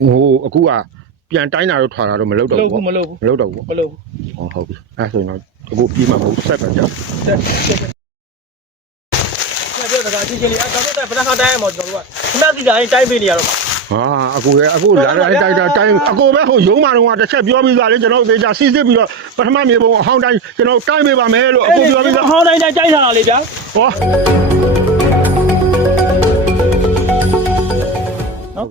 အခုကပြန်တိုင်းတာတော့ထွာတာတော့မလုပ်တော့ဘူး မလုပ်ဘူး မလုပ်တော့ဘူး မလုပ်ဘူး ဟောဟုတ်ပြီအဲ့ဆိုရင်တော့အခုပြီးမှမဟုတ်ဆက်ပါကြ ပြောတာအချင်းချင်းလေးအဲ့တော့ဗလာခတိုင်းမှာကျွန်တော်တို့ကခဏစီတိုင်းပေးနေရတော့ ဟာအခုလာတိုင်းအခုပဲဟိုရုံးမာတော့တစ်ချက်ပြောပြီးသားလေကျွန်တော်သေချာစီစစ်ပြီးတော့ပထမမြေပုံအဟောင်းတိုင်းကျွန်တော်တိုင်းပေးပါမယ်လို့အခုပြောပြီးသား ဟောင်းတိုင်းတိုက်ထားတာလေဗျာ ဟော နော်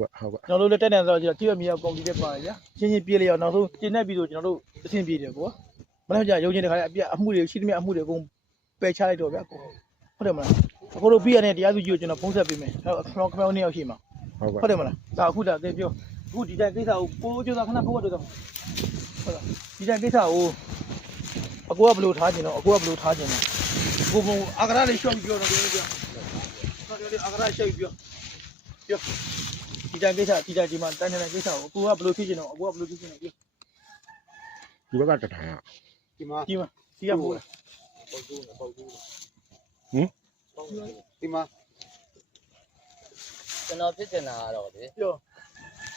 ကျွန်တော်တို့လည်းတက်တယ်ဆိုတော့ကျွန်တော်တိရမီရောက်ကုန်ပြီးပြပါတယ်ဗျာချင်းချင်းပြေးလေအောင်နောက်ဆုံးကျင်းနေပြီးတော့ကျွန်တော်တို့အဆင်ပြေတယ်ကွာမနေ့ကရုံချင်းတခါအပြအမှုတွေရှိသမျှအမှုတွေအကုန်ပယ်ချလိုက်တော့ဗျာဟုတ်တယ်မလားအခုတို့ပြီးရတဲ့တရားသူကြီးကိုကျွန်တော်ဖုံးဆက်ပေးမယ်ကျွန်တော်ခမောင်း2ယောက်ရှိမှာဟုတ်တယ်မလားဒါအခုဒါသိပြောအခုဒီတိုင်းကိစ္စကိုပိုးကြိုးစားခဏဖိုးတော့ဟုတ်လားဒီတိုင်းကိစ္စကိုအကူကဘယ်လိုထားခြင်းတော့အကူကဘယ်လိုထားခြင်းလဲကိုကအာဂရလေးရှော့ပြီးပြောတော့ပြောပြောအာဂရရှော့ပြီးပြောဒီတိုင်းကိစ္စဒီမှာတိုင်းတဲ့ကိစ္စကိုအကူကဘယ်လိုဖြစ်ခြင်းတော့အကူကဘယ်လိုဖြစ်ခြင်းလဲပြော ဒီဘက်ကတထိုင်อ่ะ ဒီမှာဒီကမို့လား ဟင် ဒီမှာ ကျွန်တော်ဖြစ်ချင်တာကတော့လေ ပြော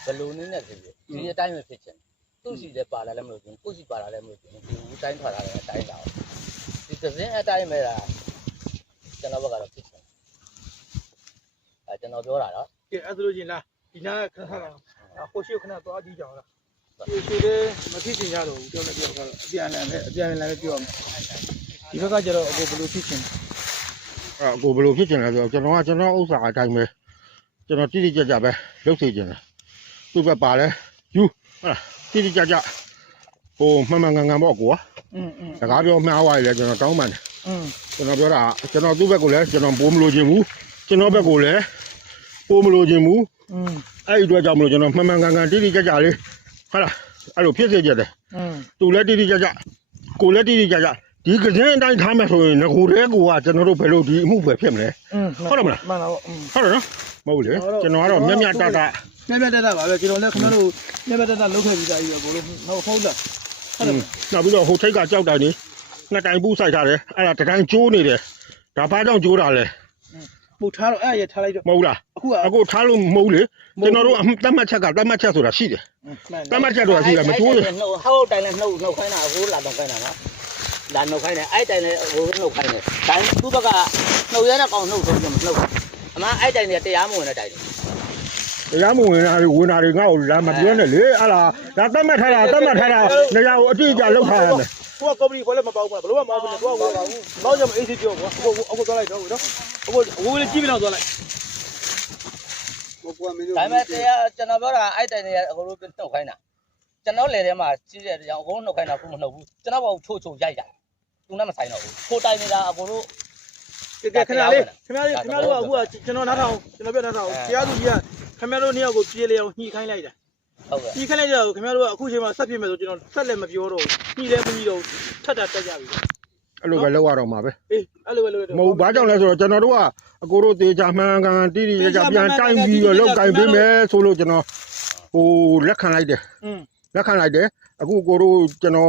ဘလူနည်းနဲ့ဖြစ်ဖြစ်ဒီအတိုင်းပဲဖြစ်ချင်သူ့စီလည်းပါလာလည်းမလို့ဘူးကိုယ့်စီပါလာလည်းမလို့ဘူးဒီတိုင်းထွက်လာတယ်အတိုင်းလာဒီသစင်းအတိုင်းပဲလားကျွန်တော်ဘက်ကတော့ဖြစ်ချင်အဲကျွန်တော်ပြောတာနော် ကဲအဲ့ဒါလို့ချင်းလားဒီနားခဏခဏဟိုရှိခဏသွားကြည့်ကြအောင်လားရှိတယ်မဖြစ်ချင်ကြတော့ဘူးပြောလည်းပြောတော့အပြန်လည်းပြောရမယ်ဒီဘက်ကကျတော့အကိုဘယ်လိုဖြစ်ချင် အခုဘယ်လိုဖြစ်ချင်လဲဆိုတော့ကျွန်တော်ဥစ္စာအတိုင်းပဲကျွန်တော်တိတိကျကျပဲလုပ်စေချင်တယ်သူ့ဘက်ပါလဲယူဟုတ်လားတိတိကျကျဟိုမှန်မှန်ကန်ကန်ပေါ့ကွာစကားပြောမှားသွားပြီလေကျွန်တော်တောင်းပန်တယ်ကျွန်တော်ပြောတာကျွန်တော်သူ့ဘက်ကိုလည်းကျွန်တော်ပိုးမလို့ခြင်းဘူးကျွန်တော်ဘက်ကိုလည်းပိုးမလို့ခြင်းဘူးအဲ့ဒီအတွက်ကြောင့်မလို့ကျွန်တော်မှန်မှန်ကန်ကန်တိတိကျကျလေးဟုတ်လားအဲ့လိုဖြစ်စေချင်တယ်သူလည်းတိတိကျကျကိုလည်းတိတိကျကျဒီကစင်းအတိုင်းထားမယ်ဆိုရင်ငကိုတဲ့ကိုကကျွန်တော်တို့ဘယ်လိုဒီအမှုပဲဖြစ်မလဲဟုတ်တယ်မလား မှန်ပါပေါ့ ဟုတ်တယ်နော်မဟုတ်လေကျွန်တော်ကတော့မြတ်တတ မြတ်တတပါပဲကျွန်တော်လည်းခင်ဗျားတို့မြတ်တတလုတ်ခဲ့ပြီးသားကြီးပဲဘလို့ဟုတ်လားဟုတ်တယ်နောက်ပြီးတော့ဟိုထိတ်ကကြောက်တိုင်နေနှစ်တိုင်ပူးဆိုင်ထားတယ်အဲ့ဒါတတိုင်းကျိုးနေတယ်ဒါဘာကြောင့်ကျိုးတာလဲ ပို့ထားတော့အဲ့ရထားလိုက်တော့ မဟုတ်လားအခုထားလို့မဟုတ်လေကျွန်တော်တို့တတ်မှတ်ချက်ဆိုတာရှိတယ်တတ်မှတ်ချက်တော့ရှိတယ်မကျိုးဘူး ဟောက်တိုင်းလည်းနှုတ်ခိုင်းတာအခုလာတော့ခိုင်းတာနော်လာနှုတ်ခိုင်းတယ်အဲ့တိုင်းလည်းဟိုနှုတ်ခိုင်းတယ်တိုင်းသူ့ဘက်ကနှုတ်ရတဲ့ကောင်နှုတ်ဆုံးကြမနှုတ်အမှအဲ့တိုင်းလည်းတရားမဝင်တဲ့တိုင်း တရားမဝင်တာဝင်တာတွေငါ့ကိုလာမပြောနဲ့လေအဲ့ဒါဒါတတ်မှတ်ထားတာနေရာကိုအတိအကျလောက်ထားရတယ် ကိုကကော်မတီခေါ်လဲမပေါဘူးဘလို့မပေါဘူးနဲ့ကိုကမောက်ကြမအေးစစ်ပြောကွာအခုသွားလိုက်တော့နော်အခုလေးကြည့်ပြီးတော့သွားလိုက် ကိုကမင်းတို့ ဒါပေမဲ့တရားကျွန်တော်ပြောတာအဲ့တိုင်းလည်းအခုတို့နှုတ်ခိုင်းတာကျွန်တော်လေထဲမှာကြီးတဲ့ကြောင်အခုနှုတ်ခိုင်းတာခုမနှုတ်ဘူးကျွန်တော်ကချိုးရိုက်တာသူနဲ့မဆိုင်တော့ဘူးခိုးတိုင်းနေတာအခုတို့ ကဲခဏလေးခင်ဗျားတို့ကအခုကကျွန်တော်နားထောင်ကျွန်တော်ပြောနားထောင်တရားသူကြီးကခင်ဗျားတို့နှစ်ယောက်ကိုပြေးလေအောင်ညှိခိုင်းလိုက်တာ ဟုတ်ကဲ့ ညှိခိုင်းလိုက်တော့ခင်ဗျားတို့ကအခုချိန်မှာဆက်ပြစ်မယ်ဆိုကျွန်တော်ဆက်လည်းမပြောတော့ဘူးညှိလည်းမညှိတော့ထပ်တာတက်ကြပြီ အဲ့လိုပဲလောက်ရတော့မှာပဲ အေးအဲ့လိုပဲလုပ် မဟုတ်ဘာကြောင့်လဲဆိုတော့ကျွန်တော်တို့ကအကိုတို့တေချာမှန်ကန်တိတိကျကျပြန်တိုင်းပြီးတော့လောက်ကင်ပေးမယ်ဆိုလို့ကျွန်တော်ဟိုလက်ခံလိုက်တယ်အခုကိုတို့ကျွန်တော်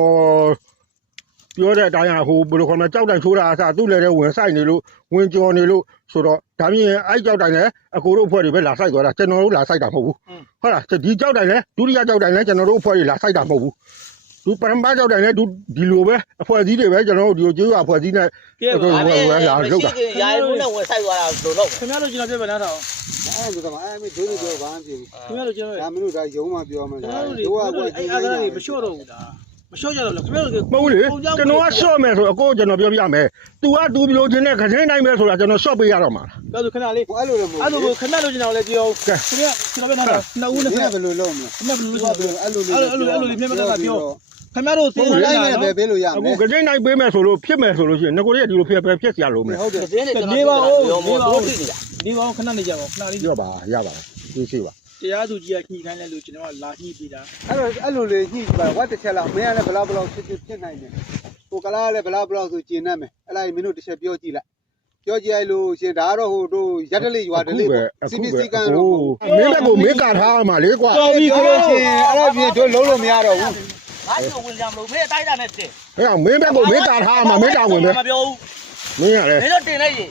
ပြောတဲ့အတိုင်းဟိုဘယ်လိုခေါ်မလဲကြောက်တိုင်ချိုးတာအစားသူ့လည်းဝင်ဆိုင်နေလို့ဝင်ကြော်နေလို့ဆိုတော့ဒါမြင်အဲ့ကြောက်တိုင်လည်းအကိုတို့အဖွဲ့တွေပဲလာဆိုင်သွားတာကျွန်တော်တို့လာဆိုင်တာမဟုတ်ဘူးဟုတ်လားဒီကြောက်တိုင်လည်းဒုတိယကြောက်တိုင်လည်းကျွန်တော်တို့အဖွဲ့တွေလာဆိုင်တာမဟုတ်ဘူးသူပရမကြောက်တိုင်လည်းဒီလိုပဲအဖွဲ့အစည်းတွေပဲကျွန်တော်တို့ဒီကျေးရွာအဖွဲ့အစည်းနဲ့လာလောက်တာ ရာရုံးနဲ့ဝင်ဆိုင်သွားတာလို့တော့ ခင်ဗျားတို့ကျွန်တော်ပြောပြနားထောင် အဲ့လိုကမှအဲ့မင်းတို့ပြောဘာမှမဖြစ်ဘူး ခင်ဗျားတို့ကျွန်တော် ဒါမင်းတို့ဒါရုံးမှပြောမှ ခင် ဒါ ဗျားတို့ တို့က အဲ့အားကလေးမလျှော့တော့ဘူးလားမလျှော့ကြတော့လားခင်ဗျားတို့ မဟုတ်လေကျွန်တော်ကရှော့မယ်ဆိုအကိုကျွန်တော်ပြောပြမယ် तू က तू ပြောခြင်းနဲ့ခင်းတိုင်းပဲဆိုတာကျွန်တော်ရှော့ပေးရတော့မှာ ဒါဆိုခဏလေး အဲ့လိုလည်းမဟုတ် အဲ့လိုကိုခဏလို့ကျွန်တော်လည်းပြောခင်ဗျာကျွန်တော်ပြောနားထောင်နှစ်ဦးနဲ့ ဘူးဘယ်လိုလုပ်မလဲ ခင်ဗျာဘယ်လိုလုပ် အဲ့လို လေးမြတ်မတတ်တာပြောခင်ဗျားတို့သိ ဟို နေ တိုင်း လား နဲ့ပဲပေးလို့ရမ အခု ယ် ခင်းတိုင်းပေးမယ်ဆိုလို့ဖြစ်မယ်ဆိုလို့ရှိရင်ငကိုရဲ့ဒီလိုဖြစ်စရာလို့မလဲ ဟုတ်တယ် သင်းနဲ့ကျွန်တော်ပြောမို့တို့ဖြစ်နေတာ ဒီကောင်ခဏနေကြပါခဏလေး ပြောပါရပါသိရှိပါ တရားသူကြီးကညှိခိုင်းလိုက်လို့ကျွန်တော်ကလာညှိပေးတာ အဲ့လိုလေညှိပါဝတ်တစ်ချက်လောက်မင်းကလည်းဘလောက်ဖြစ်နိုင်တယ်ဟိုကလားလည်းဘလောက်ဆိုကျင်နေမယ်အဲ့လိုက်မင်းတို့တစ်ချက်ပြောကြည့်လိုက်ပြောကြည့်လိုက်လို့ရှင်ဒါကတော့ဟိုတို့ရက်တလေးရွာတလေးပေါ့စီပီစီကန်တော့ မင်းဘက်ကိုမင်းကာထားမှာလေကွာ တော်ပြီလို့ရှင်အဲ့တော့ပြင်တို့လုံးလို့မရတော့ဘူး ငါ့ကိုဝင်ကြမလို့မင်းအတိုင်းတာနဲ့တင် ဟဲ့မင်းဘက်ကိုမင်းကာထားမှာမင်းတောင်းဝင်ပဲ မပြောဘူး မင်းရလေ မင်းတို့တင်လိုက်ရေ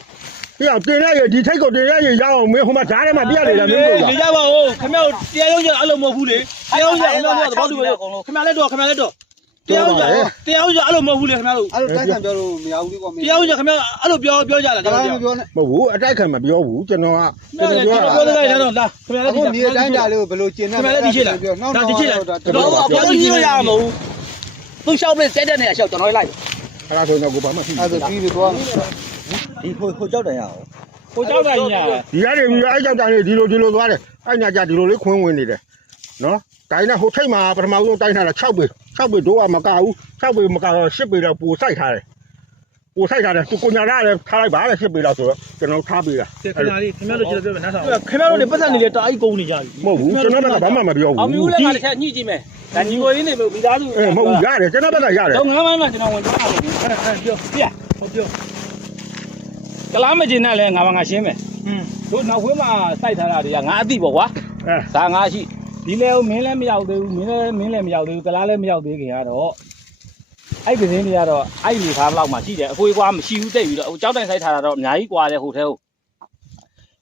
要点亮也，你太高点亮也要，没后面站的嘛，别的了，没有你家吧哦，看没有？တရားရုံးကျအဲ့လိုမဟုတ်ဘူးလေ။တရားရုံးကျအဲ့လိုတော့ဘာလို့လဲ။ခင်ဗျားလည်းတော့တရားရုံးကျအဲ့လိုမဟုတ်ဘူးလေခင်ဗျားတို့ အဲ့လိုတိုက်ခံပြောလို့မရဘူးလေကွာမင်း တရားရုံးကျခင်ဗျားအဲ့လိုပြောကြတာ ကလားမပြောနဲ့ မဟုတ်ဘူးအတိုက်ခံမပြောဘူးကျွန်တော်က ပြောတယ်ပြောတဲ့တိုင်းတော့လာခင်ဗျားလည်း အခုမြေတိုင်းတာလေးကိုဘယ်လိုကျင်နေ ခင်ဗျားလည်းဒီရှိလားဒါဒီရှိလားတော့ပြောလို့ကြီးရမှာမဟုတ်သူရှောက်ပြစဲတဲ့နေရာရှောက်ကျွန်တော်လိုက် အဲ့ဒါဆိုတော့ကိုဘာမှဖြစ် အဲ့ဒါပြီးပြီသွား ဒီဟိုကြောက်တယ်ရအောင် ကိုเจ้าတိုင်းညာ ဒီရတယ်ပြီးအဲ့ကြောက်တာလေးဒီလိုသွားတယ်အဲ့ညာကြဒီလိုလေးခွင်းဝင်နေတယ်နော်တိုင်းနဲ့ဟိုထိတ်မှာပထမဆုံးတိုင်းထားတာ6ပေတို့ကမကဘူး6ပေမကတော့10ပေတော့ပိုစိုက်ထားတယ်ပိုစိုက်ထားတယ်သူကိုညာရလည်းထားလိုက်ပါလေ10ပေတော့ဆိုတော့ကျွန်တော်ထားပေးတာ ခင်ဗျားလေးခင်ဗျားတို့ကျွန်တော်ပြောမယ်နားထောင်ခင်ဗျားတို့လည်းပတ်သက်နေလေတအားကြီးကုန်နေကြပြီ မဟုတ်ဘူးကျွန်တော်ကဘာမှမပြောဘူး အောင်မျိုးလည်းငါတစ်ချက်ညှိကြည့်မယ်ဒါညီကိုရင်းနေလို့မိသားစု မဟုတ်ဘူးရတယ်ကျွန်တော်ဘက်ကရတယ် တော့9မိုင်းမှကျွန်တော်ဝင်သွားတာပဲအဲ့ပြောပြဟောပြောကလားမကျင်နဲ့လဲငါရှင်းမယ်တို့နောက်ခွေးမှာစိုက်ထားတာတွေကငါအသိပေါ့ကွာ ဒါငါရှိဒီလဲမင်းလည်းမရောက်သေးဘူးမင်းလည်းမရောက်သေးဘူးကလားလည်းမရောက်သေးခင်ကတော့အဲ့ဒီကစင်းတွေကတော့အဲ့ဒီထားဘလောက်မှရှိတယ်အကွေးကွာမရှိဘူးတိတ်ပြီးတော့ကြောက်တိုင်ဆိုင်ထားတာတော့အများကြီးကွာတယ်ဟိုထဲဟုတ်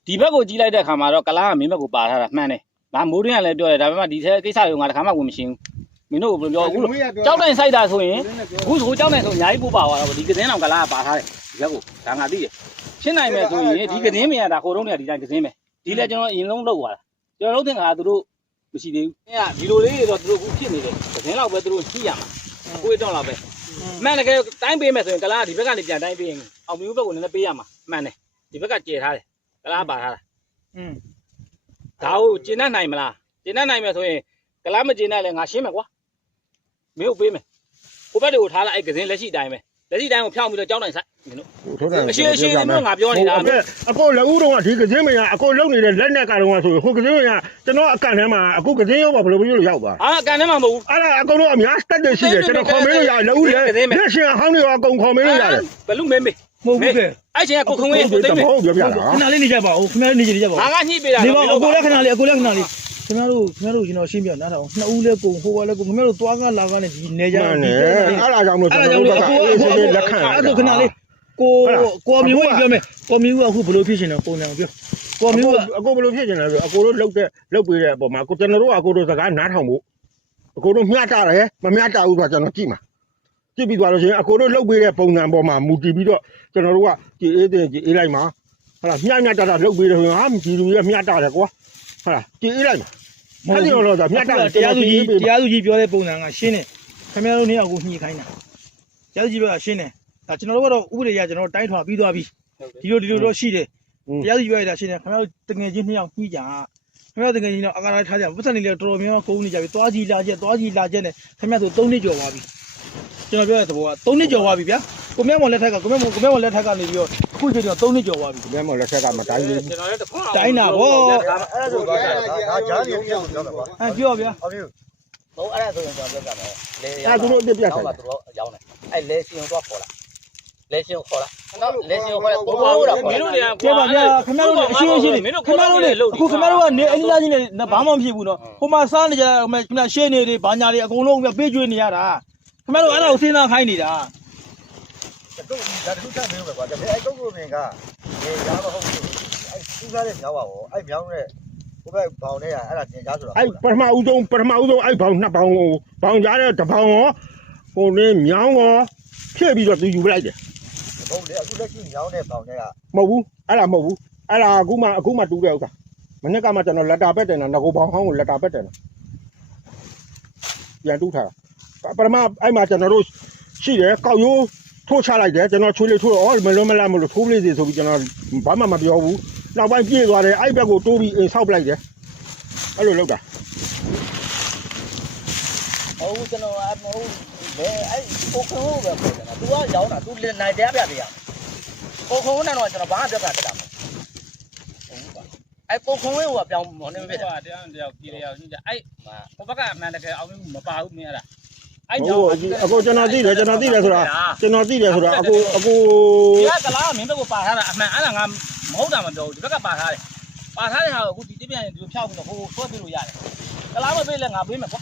ဒီဘက်ကိုကြီးလိုက်တဲ့ခါမှာတော့ကလားကမင်းဘက်ကိုပါထားတာမှန်တယ်ငါမိုးတွင်းကလည်းပြောတယ်ဒါပေမဲ့ဒီထဲကိစ္စတွေကိုငါတခါမှဝင်မရှင်းဘူးမင်းတို့ကဘယ်လိုပြောအခုကြောက်တိုင်ဆိုင်တာဆိုရင်အခုဆိုကြောက်တိုင်ဆိုအများကြီးပို့ပါသွားတော့ဒီကစင်းတော်ကလားကပါထားတယ်ဒီဘက်ကိုဒါငါသိတယ်ရှင်းနိုင်မယ်ဆိုရင်ဒီကစင်းမရတာခိုးတော့နေဒီတိုင်းကစင်းပဲဒီလဲကျွန်တော်အရင်လုံးလောက်သွားတာကျွန်တော်တို့တင်ကသူတို့မရှိသေးဘူး။ဒီလိုလေးတွေတော့သူတို့ခုဖြစ်နေတယ်။သတင်းလောက်ပဲသူတို့ရှိရမှာ။ကိုယ်တော့လောက်ပဲ။မှန်တယ်ကတိုင်းပေးမယ်ဆိုရင်ကလားဒီဘက်ကနေပြန်တိုင်းပေးရင်အောင်မျိုးဘက်ကိုလည်းပေးရမှာ။မှန်တယ်။ဒီဘက်ကကျယ်ထားတယ်။ကလားပါထားတာ။ဒါကိုကျင်တတ်နိုင်မလား။ကျင်တတ်နိုင်မယ်ဆိုရင်ကလားမကျင်တတ်လဲငါရှင်းမယ်ကွာ။မင်းကိုပေးမယ်။ဟိုဘက်တွေကိုထားလိုက်အဲ့ကစင်းလက်ရှိတိုင်းပဲ။လက်ရှိတိုင်းကိုဖြောင်းပြီးတော့ကြောက်တိုင်းဆိုင်မင်းတို့။အရှင်းမျိုးငါပြောနေတာ အကိုလက်ဦးတော့ဒီကစင်းမရအကိုလုံနေတဲ့လက်နဲ့ကတော့ဆိုဟိုကစင်းမရကျွန်တော်အကန်ထဲမှာအခုကစင်းရောဘယ်လိုမျိုးရောက်သွား အာအကန်ထဲမှာမဟုတ်ဘူး အဲ့ဒါအကုန်လုံးအများတက်တယ်ရှိတယ်ကျွန်တော်ခေါ်မင်းလို့ရလက်ဦးလက်ရှင်အဟောင်းတွေအကုန်ခေါ်မင်းလို့ရတယ် ဘယ်လိုမဲမေးမဟုတ်ဘူးကဲအဲ့ချင်းကိုခုံဝင်းကိုသိမ်းမယ် ဟုတ်ပြောပြတာ ခဏလေးနေကြပါဦးခင်ဗျားနေကြပါဦးငါညှိပေးတာနေပါအကိုလည်းခဏလေးခင်ဗျားတို့ကျွန်တော်ရှင်းပြနားထောင်နှစ်ဦးလဲကုန်ဟိုကလဲကုန်ခင်ဗျားတို့သွားကားလာကားနဲ့ဒီနေကြတယ်အဲ့ဒါကြောင့်မို့ကျွန်တော်တို့ကအေးဆေးလက်ခံအဲ့ဒါခဏလေးကိုမျိုးပြောမယ်ကိုမျိုးကအခုဘယ်လိုဖြစ်ရှင်လဲပုံစံပြောကိုမျိုးကအ ကိုဘယ်လိုဖြစ်နေလဲဆိုအကိုတို့လုတ်ပေးတဲ့အပေါ်မှာကိုကျွန်တော်တို့ကအကိုတို့စကားနားထောင်ဖို့အကိုတို့မျှတာတယ်မမျှတာဘူးဆိုတော့ကျွန်တော်ကြည့်မှာကြည့်ပြီးသွားလို့ရှိရင်အကိုတို့လုတ်ပေးတဲ့ပုံစံပေါ်မှာမူတည်ပြီးတော့ကျွန်တော်တို့ကကြည်အေးတင်ကြည်အေးလိုက်မှာဟုတ်လားမျှတာလုတ်ပေးတယ်ဆိုရင်ဟာဒီလူကြီးမျှတာတယ်ကွာဟုတ်လားကြည်အေးလိုက်မှာအဲ့ဒီတော့မျှတာတရားသူကြီးပြောတဲ့ပုံစံကရှင်းတယ်ခင်ဗျားတို့နေရာကိုညှိခိုင်းတာတရားသူကြီးပြောတာရှင်းတယ်ဒါကျွန်တော်တို့ကတော့ဥပဒေရကျွန်တော်တိုင်းထွာပြီးသွားပြီဒီလိုတော့ရှိတယ်တရားသူကြီးပြောရတာရှင်းတယ်ခင်ဗျားတို့တငယ်ချင်းနှစ်ယောက်ညှိကြခင်ဗျားတငယ်ချင်းတော့အကားထားကြပတ်စံနေလေတော်တော်များများကုန်နေကြပြီသွားကြီးလာချက်နဲ့ခင်ဗျားတို့3နှစ်ကျော်သွားပြီကျွန်တော်ပြောတဲ့သဘောက3နှစ်ကျော်သွားပြီဗျာကိုမြတ်မော်လက်ထက်ကကိုမြတ်မော်လက်ထက်ကနေပြီးတော့အခုချိန်တော့3နှစ်ကျော်သွားပြီ ဘယ်မှာလက်ဆက်ကမတိုင်းဘူး ကျွန်တော်လည်းတိုင်းတာဗော အဲ့ဒါဆိုတော့ဒါကြားနေပြောင်းပြောတာပါ ပြောဗျာ ဟုတ်ပြီ ဟုတ်အဲ့ဒါဆိုရင်ကျွန်တော်ပြောပြမယ်လေ အဲ့သူတို့အပြစ်ပြတ် တော့ တယ် မှသူတို့ရောင်းတယ်အဲ့လေရှင်ကိုတော့ခေါ်လာလေရှင်ကိုခေါ်လာနော်လေရှင်ကိုခေါ်လာဘိုးဘိုးတော့မင်းတို့တွေက ပြပါဗျာခင်ဗျားတို့လည်းအရှင်းရှင်းခင်ဗျားတို့လည်းအခုခင်ဗျားတို့ကနေအင်းသားကြီးနဲ့ဘာမှမဖြစ်ဘူးနော်ဟိုမှာစားနေကြခင်ဗျာရှင်းနေတွေဘာညာတွေအကုန်လုံးပေးကျွေးနေရတာခင်ဗျားတို့အဲ့ဒါကိုစဉ်းစားခိုင်းနေတာ တို့ဒါတခုချက်မေးမယ်ကွာဒါပေမဲ့အဲ့ကုတ်ကိုမြင်ကရားတော့ဟုတ်ပြီအဲ့သူစားတဲ့မြောက်ပါဘောအဲ့မြောင်းတဲ့ဘယ်ဘောင်နဲ့အဲ့ဒါတင်ကြားဆိုတာ အဲ့ပထမဦးဆုံးအဲ့ဘောင်နှစ်ဘောင်ကိုဘောင်ကြားတဲ့တစ်ဘောင်ရောဟိုနေမြောင်းရောဖြည့်ပြီးတော့သူယူလိုက်တယ် ဟုတ်လေအခုလက်ရှိမြောင်းတဲ့ဘောင်နဲ့က မဟုတ်ဘူးအဲ့ဒါမဟုတ်ဘူးအဲ့ဒါအခုမှတူးတဲ့ဥစ္စာမနေ့ကမှကျွန်တော်လက်တာပက်တယ်နော်ငကိုဘောင်ဟောင်းကိုလက်တာပက်တယ်နော်ပြန်တူးထားတာပထမအဲ့မှာကျွန်တော်တို့ရှိတယ်ကောက်ရိုးထိုးချလိုက်တယ်ကျွန်တော်ချွေးလေးထိုးတော့မလွန်မလားမလို့ထိုးလေးစီဆိုပြီးကျွန်တော်ဘာမှမပြောဘူးနောက်ပိုင်းပြေးသွားတယ်အဲ့ဘက်ကိုတိုးပြီးအိမ်ဆောက်ပလိုက်တယ်အဲ့လိုလုပ်တာ ဟုတ်ကျွန်တော်အမဟုတ်လေအဲ့ကိုခုံးပဲခေါ်တယ်နော် तू ကရောင်းတာ तू နိုင်တရားပြပြရကိုခုံးနဲ့တော့ကျွန်တော်ဘာမှပြပြတက်တာမဟုတ်အဲ့ကိုခုံးဝင်းကပြောင်းမော်နေပဲတရားတယောက်ပြည်တယောက်ရှိကြအဲ့ဟိုဘက်ကအမှန်တကယ်အောင်မပါဘူးမင်းအဲ့ဒါအဲ့ကြောင့် အကိုကျွန်တော်သိတယ်ဆိုတာအကိုဒီကကလားမင်းတို့ကပါထားတာအမှန်အဲ့ဒါငါမဟုတ်တာမပြောဘူးဒီဘက်ကပါထားတယ်ပါထားတဲ့ဟာကိုအခုဒီတပြန်ဒီလိုဖြောက်ပြီးတော့ဟိုဆွဲပြလို့ရတယ်ကလားမပေးလဲငါပေးမယ်ကွာ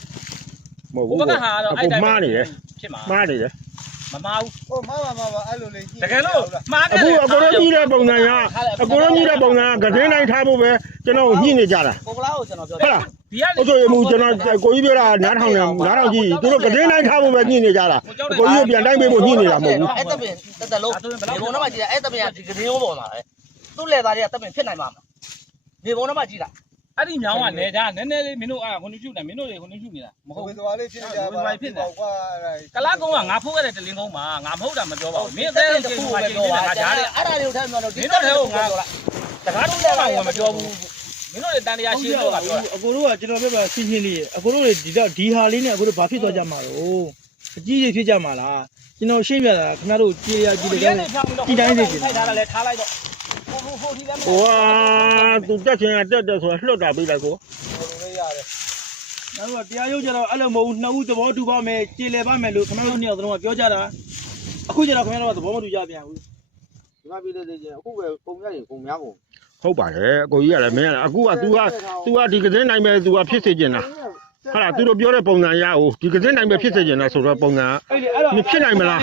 မဟုတ်ဘူးဘက်ကဟာတော့အဲ့တိုင်းမှားနေတယ်ဖြစ်မှားနေတယ် မမာဘူး ဟိုမအဲ့လိုလေးကြည့် တကယ်လို့မှားတယ် အခုအကိုတို့ကြီးတဲ့ပုံစံကအကိုတို့ကြီးတဲ့ပုံစံကကတင်းတိုင်းထားဖို့ပဲကျွန်တော်ညှိနေကြတာ ကိုကလာကိုကျွန်တော်ပြော ဟုတ်လား ဒီကနေ အုပ်ချုပ်ရေးမှုကျွန်တော်ကိုကြီးပြောတာနားထောင်ကြည့်သူတို့ကတင်းတိုင်းထားဖို့ပဲညှိနေကြတာအကိုကြီးကိုပြန်တိုင်းပေးဖို့ညှိနေတာမဟုတ်ဘူး အဲ့တပင်တက်လုံးဒီဘုံတော့မှကြည့်အဲ့တပင်ကဒီကလေးပေါ်မှာပဲသူ့လက်သားတွေကတပင်ဖြစ်နိုင်မှာမလားဒီဘုံတော့မှကြည့်တာ အဲ့ဒီမြောင်းကနေကြနည်းနည်းလေးမင်းတို့ခုနှစ်ရှုနေမင်းတို့တွေခုနှစ်ရှုနေတာမဟုတ် ဝေ ဘူး သွားလေးဖြစ်ကြပါကွာ ကလားကုန်းကငါဖိုးခဲ့တဲ့တလင်းကုန်းမှာငါမဟုတ်တာမပြောပါဘူးမင်းအသေးစိတ်ကကြည့်နေတာငါကြားတယ် အဲ့ဒါလေးကိုထမ်းပြောတော့ မင်းတို့လည်းငါတကားတို့လည်းငါမပြောဘူးမင်းတို့လည်းတန်တရားရှင်းလို့ကပြောတာ အကိုတို့ကကျွန်တော်ပြောပြရှင်းရှင်းလေးအကိုတို့တွေဒီဟာလေးနဲ့အကိုတို့ဘာဖြစ်သွားကြမှာတော့အကြီးကြီးဖြစ်ကြမှာလားကျွန်တော်ရှင်းပြတာခင်ဗျားတို့ကြည်ရကြည်တယ်ဒီတိုင်းနေပြင် ထိုက်ထားတာလည်းထားလိုက်တော့ဟိုဒီလည်း ဟိုသူတက်ချင်တက်တယ်ဆိုတာလွတ်တာပြီးလိုက်ကို လေးရတယ် နောက်တော့တရားရုံးကျတော့အဲ့လိုမဟုတ်ဘူးနှစ်ဦးသဘောတူပါမယ်ကြည်လည်ပါမယ်လို့ခင်ဗျားတို့နှစ်ယောက်လုံးကပြောကြတာအခုကျတော့ခင်ဗျားတို့ကသဘောမတူကြပြန်ဘူး ဒီမှာပြည်တဲ့ချင်းအခုပဲပုံရရင်ပုံများကုန် ဟုတ်ပါတယ်အကိုကြီးကလည်းမင်းကအခုက तू ကဒီကတင်းတိုင်းပဲ तू ကဖြစ်စေချင်တာဟာလားသူတို့ပြောတဲ့ပုံစံရအောင်ဒီကတင်းတိုင်းပဲဖြစ်စေချင်တာဆိုတော့ပုံစံ အဲ့ဒီအဲ့တော့ မဖြစ်နိုင်မလား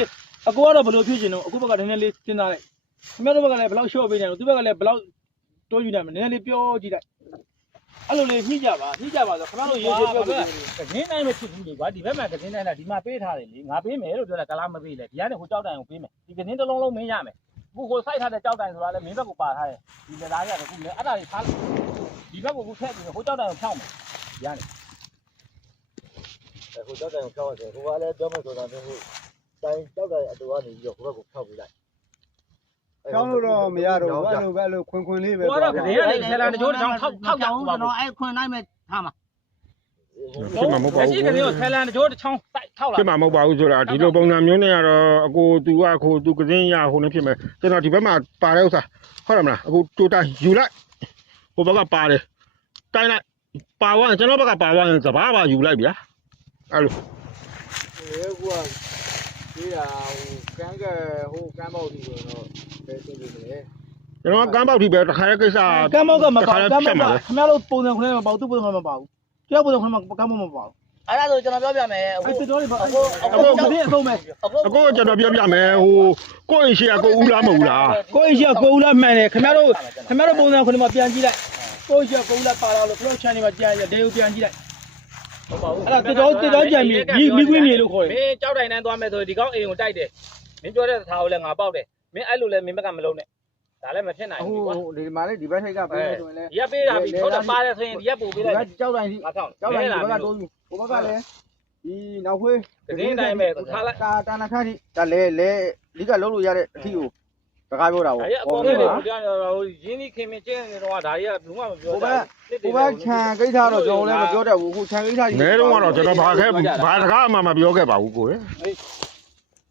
အကိုကတော့ဘယ်လိုဖြစ်ချင်တော့အခုဘက်ကနည်းနည်းလေးစဉ်းစားလိုက်ခင်ဗျားတို့ဘက်ကလည်းဘယ်လောက်ရှော့ပေးနေလို့သူဘက်ကလည်းဘယ်လောက်တိုးယူနိုင်မလဲနည်းနည်းလေးပြောကြည့်လိုက်အဲ့လိုလေးညှိကြပါဆိုခင်ဗျားတို့ရေရေပြောပြီး ကင်းတိုင်းမဖြစ်ဘူးလေကွာဒီဘက်မှာကင်းတိုင်းလားဒီမှာပေးထားတယ်လေငါပေးမယ်လို့ပြောတာကလားမပေးလေဒီကနေဟိုကြောက်တိုင်ကိုပေးမယ်ဒီကင်းတစ်လုံးလုံးမင်းရမယ်အခုဟိုစိုက်ထားတဲ့ကြောက်တိုင်ဆိုတာလည်းမင်းဘက်ကိုပါထားတယ်ဒီလက်သားရတယ်ခုလည်းအဲ့ဒါတွေထားဒီဘက်ကိုခုထည့်ပြီးဟိုကြောက်တိုင်ကိုဖြောင်းမယ်ဒီကနေ အခုကြောက်တယ်ဖြောက်ရတယ်ကိုကလည်းပြောမယ်ဆိုတာမျိုးတိုင်းကြောက်တယ်အတူကနေပြီးတော့ကိုယ့်ဘက်ကိုဖြောက်ပေးလိုက် ကျောင်းလို့တော့မရတော့ဘူးအဲ့လိုခွင်လေးပဲ ဟိုကတော့ကင်းကနေဆယ်လန်တကြိုးတစ်ချောင်းထောက်ကြအောင်ပါ ကျွန်တော်အဲ့ခွင်တိုင်းပဲထားမှာ ဖြစ်မှာမဟုတ်ပါ ရှိ ဘူး ကင်းကိုဆယ်လန်တကြိုးတစ်ချောင်းထောက်လာ ဖြစ်မှာမဟုတ်ပါဘူးဆိုတာဒီလိုပုံစံမျိုးနဲ့ကတော့အကို तू ကခို तू ကတင်းရဟိုနေဖြစ်မယ်ကျွန်တော်ဒီဘက်မှာပါတဲ့ဥစ္စာဟုတ်တယ်မလားအခုတူတိုင်းယူလိုက်ဟိုဘက်ကပါတယ်တိုင်းလိုက်ပါဝါကျွန်တော်ဘက်ကပါဝါရင်စဘာပါယူလိုက်ဗျာအဲ့လို ဟိုကဒီဟာကန်းကကန်းမောက်ဒီဆိုတော့ဘယ်သိနေလဲ ကျွန်တော်ကမ်းပေါက်ထိပဲတခါရဲကိစ္စ ကမ်းမောက်ကမပေါကမ်းမောက်ကခင်ဗျားတို့ပုံစံခွဲမပေါသူ့ပုံစံခွဲမပေါဘူးတယောက်ပုံစံခွဲမကမ်းမောက်မပေါ အဲ့ဒါဆိုကျွန်တော်ပြောပြမယ် အဲ့တော်တော်လေးပါ အခု အခုမင်းအဆုံးမဲ့ အကိုကျွန်တော်ပြောပြမယ်ဟိုကိုယ့်အိမ်ရှိကကိုဦးလားမဟုတ်လား ကိုအိရှိကကိုဦးလားမှန်တယ်ခင်ဗျားတို့ပုံစံခွဲမှာပြန်ကြည့်လိုက်ကိုအိရှိကကိုဦးလားပါလာလို့ဘလို့ချန်နေမှာကြည့်ရဒေကိုပြန်ကြည့်လိုက် ဟုတ်ပါဘူး အဲ့ဒါတော်ကြံပြီမိကွင်းမြေလို့ခေါ်တယ် မင်းကြောက်တိုင်တန်းသွားမယ်ဆိုဒီကောင်းအိမ်ကိုတိုက်တယ်မင်းပြောတဲ့သားကိုလည်းငါပေါက်တယ်မင်းအဲ့လိုလည်းမင်းဘက်ကမလုံးနဲ့ဒါလည်းမဖြစ်နိုင်ဘူးကွာ ဒီမှာလေဒီဘက်ထိပ်ကပေးလို့ဆိုရင်လေ ရက်ပေးတာပြီဟုတ်တယ်ပါတယ်ဆိုရင်ရက်ပို့ပေးလိုက် ကြောက်တိုင်းဒီ ငါထောက် ကြောက်တိုင်းဒီဘက်ကတိုးယူဟိုဘက်ကလည်းဒီနောက်ခွေး ကင်းတိုင်းပဲထားလိုက် တာနာခါတိဒါလေဒီကလုံးလို့ရတဲ့အထီကိုတကားပြောတာပေါ့ အဲ့အကောင်လေးတွေပြောဟိုရင်းနှီးခင်မင်းကျင်းနေတော့ဒါတွေကဘူးမှမပြော ဟိုဘက်ခြံကိစ္စတော့ကျွန်တော်လည်းမပြောတတ်ဘူးအခုခြံကိစ္စကြီး နဲတော့ကတော့ကျွန်တော်ဘာတကားမှမပြောခဲ့ပါဘူးကိုယ်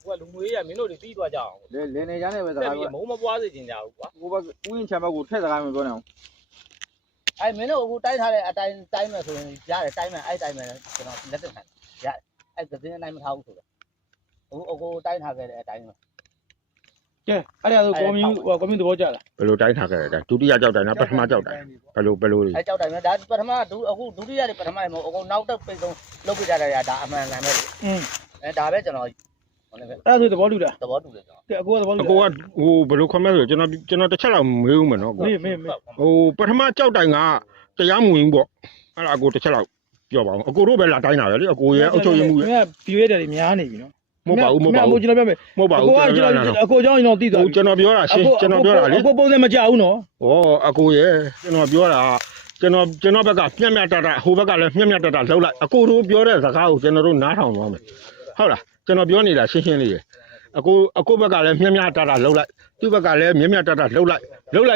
ဟိုကလူငွေရမင်းတို့တွေပြီးသွားကြအောင် လင်းနေကြနေပဲစ တက် ကား ပြီး ပြော မုံမပွားစေချင်ကြဘူးကွာ ဟိုဘက်ဥယျာဉ်ခြံဘက်ကိုထက်စကားမပြောနဲ့အောင် အဲ့မင်းတို့အခုတိုက်ထားတဲ့အတိုင်းတိုင်းမယ်ဆိုရင်ရတယ်တိုင်းမယ်အဲ့တိုင်းမယ်ကျွန်တော်လက်သက်ခံရတယ်အဲ့ကင်းတိုင်းမထားဘူးဆိုတော့အခုတိုင်းထားခဲ့တဲ့အတိုင်းပဲ ကဲအဲ့ဒါဆိုကွန်မြူသဘောကျလား ဘယ်လိုတိုင်းထားခဲ့လဲဒုတိယကြောက်တိုင်းလားပထမကြောက်တိုင်းဘယ်လို အဲ့ကြောက်တိုင်းပဲဒါပထမအခုဒုတိယတွေပထမတွေမဟုတ်အခုနောက်တော့ပိတ်ဆုံးလုပ်ပြကြတာဒါအမှန်ကန်ပဲအဲ့ဒါပဲကျွန်တော်ဟိုလည်းပဲ အဲ့ဒါဆိုသဘောတူလား သဘောတူတယ်ကျွန်တော် ကဲအကိုကသဘောတူ အကိုကဟိုဘယ်လိုခွင့်မဲ့ဆိုကျွန်တော်တစ်ချက်လောက်မေးဦးမယ်နော်ကို မေး ဟိုပထမကြောက်တိုင်းကတရားမဝင်ဘူးပေါ့အဲ့ဒါအကိုတစ်ချက်လောက်ပြောပါအောင်အကိုတို့ပဲလာတိုင်းတာပဲလေအကိုရဲ့အုပ်ချုပ်ရေးမှု မင်းကပြွေးတယ်များနေပြီနော် မဟုတ်ပါဘူး ကျွန်တော်ပြောမယ် မဟုတ်ပါဘူး အကိုကြောင့်ကျွန်တော်သိသွားပြီ ကျွန်တော်ပြောတာရှင်းကျွန်တော်ပြောတာလေ အကိုပုံစံမကြောက်ဘူးနော် ဩအကိုရဲ့ကျွန်တော်ပြောတာကျွန်တော်ဘက်ကမျက်မျက်တတဟိုဘက်ကလည်းမျက်မျက်တတလှုပ်လိုက်အကိုတို့ပြောတဲ့စကားကိုကျွန်တော်တို့နားထောင်သွားမယ်ဟုတ်လားကျွန်တော်ပြောနေတာရှင်းလေးရယ်အကိုဘက်ကလည်းမျက်မျက်တတလှုပ်လိုက်သူ့ဘက်ကလည်းမျက်မျက်တတလှုပ်လိုက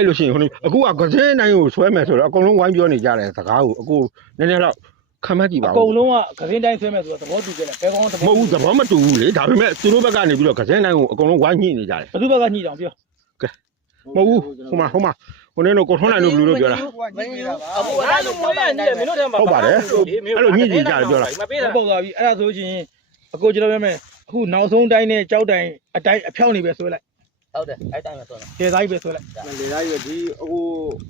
်လို့ရှိရင်ဟိုအခုကကစင်းတိုင်းကိုဆွဲမယ်ဆိုတော့အကုန်လုံးဝိုင်းပြောနေကြတယ်စကားကိုအကိုနည်းနည်းတော့ခံမကြည့်ပါဘူး အကုန်လုံးကကစင်းတိုင်းဆွဲမယ်ဆိုတော့သဘောတူကြတယ်ဘယ်ကောင်သ မ ဘော ဟုတ်ဘူးသဘောမတူဘူးလေဒါပေမဲ့သူတို့ဘက်ကနေပြီးတော့ကစင်းတိုင်းကိုအကုန်လုံးဝိုင်းညှိနေကြတယ် ဘယ်သူဘက်ကညှိတောင်ပြော မဟုတ်ဘူးဟိုမှာဟိုနေတော့ကိုထွန်းနိုင်လို့ဘယ်လိုပြောတာ မင်းယူအခု အဲ့လိုငွေရညမင်းတို့ထဲမှာမပေးတာ ပေါ့သွားပြီအဲ့ဒါဆိုရင်အကိုကျွန်တော်ပြောမယ်အခုနောက်ဆုံးတိုင်းနဲ့ကြောက်တိုင်းအတိုင်းအဖြောင်းနေပဲဆွဲလိုက် ဟုတ်တယ်အဲ့တိုင်းပဲဆိုတော့ ကျေသားကြီးပဲဆွဲလိုက် လေသားကြီးဒီအခု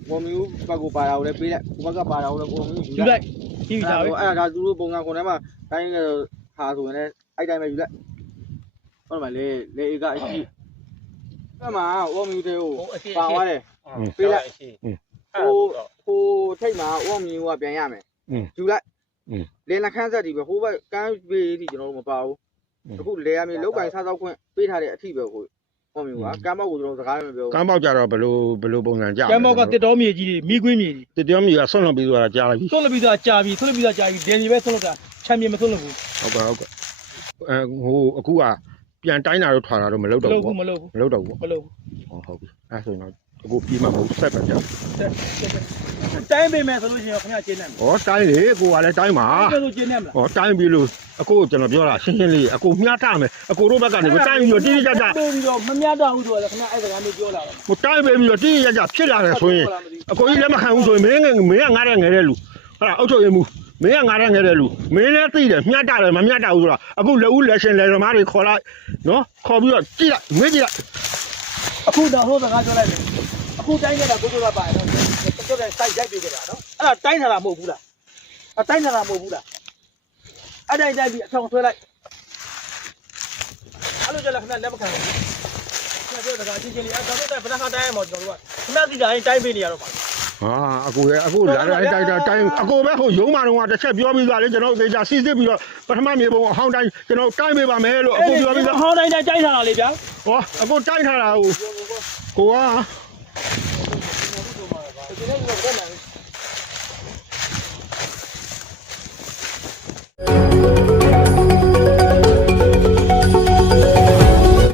ကွန်မြူဘက်ကိုပါတာကိုလည်းပေးလိုက်ဟိုဘက်ကပါတာကိုလည်းကွန်မြူယူ ယူ လိုက် လိုက်ပြီးပြီသားပဲ အဲ့ဒါသူတို့ပုံစံခွန်ထဲမှာတိုင်းဟာဆိုရင်လည်းအဲ့တိုင်းပဲယူလိုက် ဟုတ်ပါလေလေကအရှိအဲ့မှာဝေါ်မြူတဲ့ကို ဟိုအရှိ ပါသွားတယ် ပေးလိုက်အရှိ ဟိုထိတ်မှာဝေါ်မြူကပြန်ရမယ်ယူလိုက်လေနှခမ်းဆက်ဒီပဲဟိုဘက်ကမ်းပေးဒီကျွန်တော်တို့မပါဘူးအခုလေရမြေလောက်ကင်စားသောက်ခွင့်ပေးထားတဲ့အထိပဲဟိုဝေါ်မြူကကမ်းပေါက်ကိုကျွန်တော်စကားလည်းမပြော ကမ်းပေါက်ကြတော့ဘယ်လိုပုံစံကြ ကမ်းပေါက်ကတစ်တော်မြေကြီးတွေမိကွင်းမြေကြီး တစ်တော်မြေကဆွန့်လွတ်ပြီးသွားတာကြားလိုက်ပြီ သွတ်လပြီးသားကြာပြီသွတ်လပြီးသားကြာပြီဒန်ကြီးပဲသွတ်လို့တာချန်ပီယံမသွတ်လို့ဘူး ဟုတ်ကဲ့ဟိုအခုကပြန်တိုင်းတာတော့ထွာတာတော့မလုပ်တော့ဘူး မလုပ်ဘူး မလုပ်တော့ဘူး မလုပ်ဘူး ဟုတ်ပြီအဲ့ဆိုရင်တော့အခုပြီးမှမဟုတ်ဆက်ပဲကြာ တိုင်းပေးမယ်ဆိုလို့ရှိရင်ခင်ဗျာကျင်းနေမယ် ဩတိုင်းလေကိုကလည်းတိုင်းပါ ဘယ်လိုကျင်းနေမလား ဩတိုင်းပြီးလို့အခုကျွန်တော်ပြောတာရှင်းရှင်းလေးအခုမျှတမယ်အခုတို့ဘက်ကနေကိုတိုင်းပြီးတော့တိတိကျကျ ပေးပြီးတော့မမြတ်တော့ဘူးဆိုတော့ခင်ဗျာအဲ့စကားမျိုးပြောလာတော့ ကိုတိုင်းပြီးတော့တိတိကျကျဖြစ်လာတယ်ဆိုရင်အခုကြီးလက်မခံဘူးဆိုရင်မင်းကငါတဲ့ငယ်တဲ့လူဟုတ်လားအုတ်ချုပ်ရမှုမင်းကငါတဲ့ငယ်တဲ့လူမင်းလည်းသိတယ်မျှတတယ်မမျှတဘူးဆိုတော့အခုလက်ဦးလက်ရှင်လက်သမားတွေခေါ်လိုက်နော်ခေါ်ပြီးတော့ကြည့်လိုက်မေးကြည့်လိုက် အခုတော့ဟိုစကားပြောလိုက်တယ်အခုတိုင်းနေတာကိုတို့ကပါတော့တော်တော်စိုက်ရိုက်ပေးကြတာနော်အဲ့ဒါတိုင်းထားတာမဟုတ်ဘူးလားအတိုင်းထားတာမဟုတ်ဘူးလားအဲ့တိုင်းတိုင်းပြီးအဆောင်ဆွဲလိုက်အဲ့လိုကြလားခင်ဗျာလက်မခံဘူးခင်ဗျာပြောစကားချင်းချင်းလေးအဲ့တော့ဗဒခါတိုင်းမှာကျွန်တော်တို့ကခင်ဗျာစီတိုင်းပေးနေရတော့ပါ ဟာအခုလာတိုင်းအခုပဲဟိုရုံးမတော်ကတစ်ချက်ပြောပြီးသားလေကျွန်တော်သေချာစီစစ်ပြီးတော့ပထမမြေပုံအဟောင်းတိုင်းကျွန်တော်တိုင်းပေးပါမယ်လို့အခုပြောပြီးသား ဟောင်းတိုင်းတိုင်းထားတာလေဗျာ ဟောအခုတိုင်းထားတာကိုက ဒီနေ့ကတော့ဘယ်မှာ